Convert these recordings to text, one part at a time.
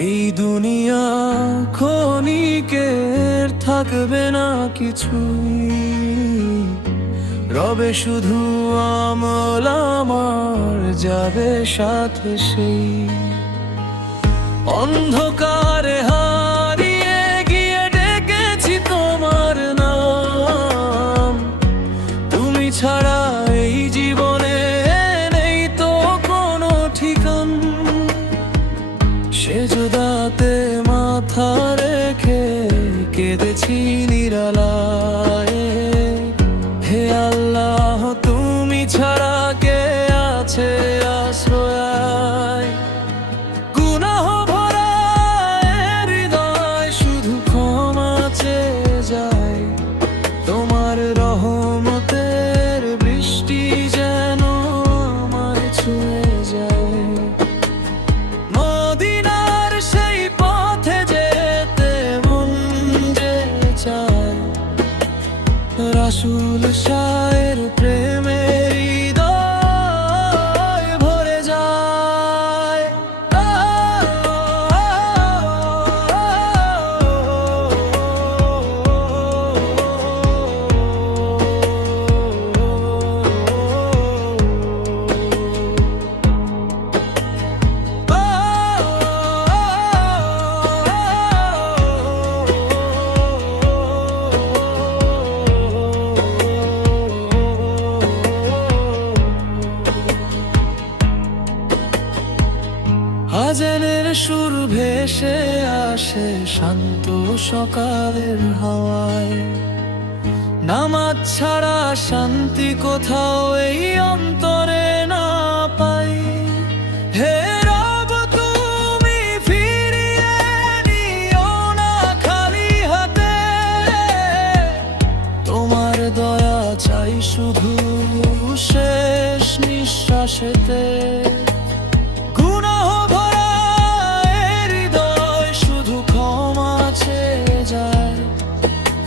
এই দুনিয়া ক্ষণিকের, থাকবে না কিছুই, রবে শুধু আমল আমার, যাবে সাথে সেই অন্ধকারে হারিয়ে গিয়ে ডেকেছি তোমার নাম। তুমি ছাড়া এই জীবনে নেই তো কোনো ঠিকান, সেজদাতে মাথা রেখে কেঁদেছি নিরালায়। হে আল্লাহ, তুমি ছাড়া কে আছে আশ্রয়? গুনাহ ভরা হৃদয় শুধু ক্ষমা চেয়ে যায়, তোমার রহমতের বৃষ্টি যেন আমায় ছুঁয়ে যায়। মদিনার সেই পথে যেতে মন যে চায়, রাসূল শাহের প্রেমে হৃদয় ভরে যায়। আজানের সুর ভেসে আসে শান্ত সকালের হাওয়ায়, নামাজ ছাড়া শান্তি কোথাও এই অন্তরে না পাই। হে রব, তুমি ফিরিয়ে নিও না খালি হাতে, তোমার দয়া চাই শুধু শেষ নিঃশ্বাসেতে।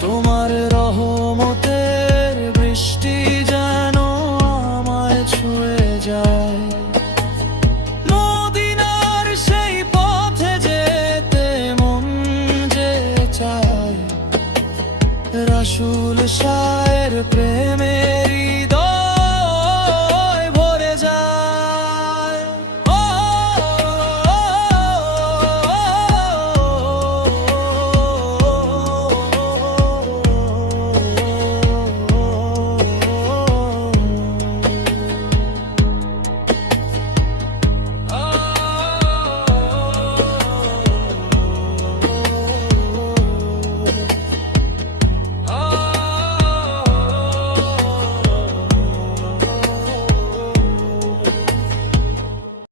তোমার রহমতের বৃষ্টি যেন আমায় ছুঁয়ে যায়। মদিনার সেই পথে যেতে মন যে চায়, রাসূল শাহের প্রেম